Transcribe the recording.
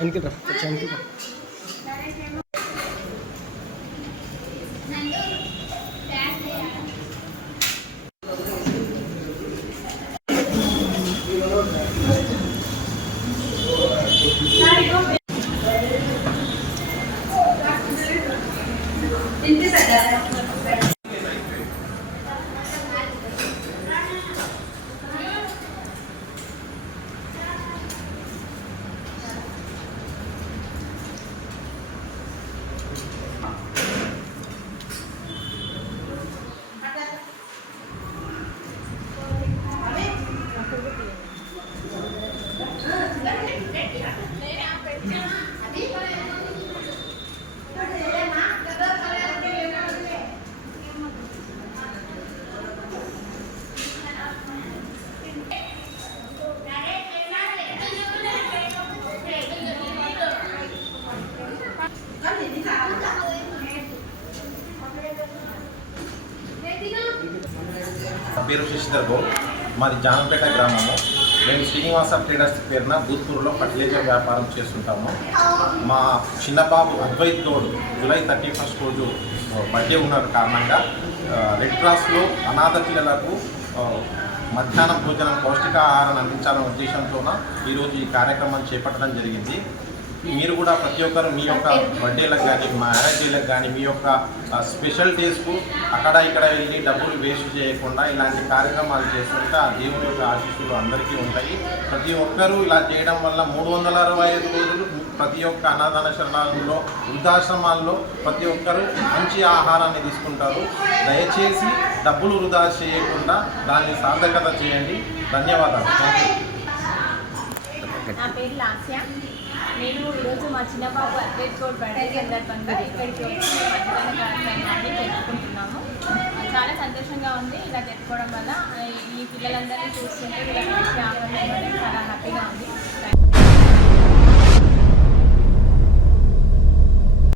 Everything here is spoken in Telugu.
ఎనికి ఎనికి Thank you, పేరు శశిధర్ గౌడ్. మాది జానంపేట గ్రామము. మేము శ్రీనివాస ట్రేడర్స్ పేరున భూత్పూర్లో ఫర్టిలైజర్ వ్యాపారం చేస్తుంటాము. మా చిన్నబాబు Advait Goud July thirty first రోజు బర్త్డే ఉన్న కారణంగా రెడ్ క్రాస్లో అనాథ పిల్లలకు మధ్యాహ్నం భోజనం పౌష్టికాహారాన్ని అందించాలనే ఉద్దేశంతోన ఈరోజు ఈ కార్యక్రమం చేపట్టడం జరిగింది. మీరు కూడా ప్రతి ఒక్కరు మీ యొక్క బర్త్డేలకు కానీ మ్యారేజ్ డేలకు కానీ మీ యొక్క స్పెషల్ డేస్కు అక్కడ ఇక్కడ వెళ్ళి డబ్బులు వేస్ట్ చేయకుండా ఇలాంటి కార్యక్రమాలు చేస్తుంటే ఆ దేవుని యొక్క ఆశీస్సులు అందరికీ ఉంటాయి. ప్రతి ఒక్కరూ ఇలా చేయడం వల్ల మూడు వందల అరవై ఐదు రోజులు ప్రతి ఒక్క అన్నదాన శరణాలలో వృద్ధాశ్రమాల్లో ప్రతి ఒక్కరూ మంచి ఆహారాన్ని తీసుకుంటారు. దయచేసి డబ్బులు వృధా చేయకుండా దాన్ని సార్థకత చేయండి. ధన్యవాదాలు. థ్యాంక్ యూ నా పేరు లాస్య. నేను ఈరోజు మా చిన్న బాబు అథ్లెట్ కోడ్ బర్త్డే సందర్భంగా ఇక్కడికి వచ్చి మధ్యాహ్న కార్యక్రమాన్ని జరుపుకుంటున్నాము చాలా సంతోషంగా ఉంది ఇలా జరుపుకోవడం వల్ల. ఈ పిల్లలందరినీ చూస్తుంటే వీళ్ళకి మంచి ఆనందం చాలా హ్యాపీగా ఉంది.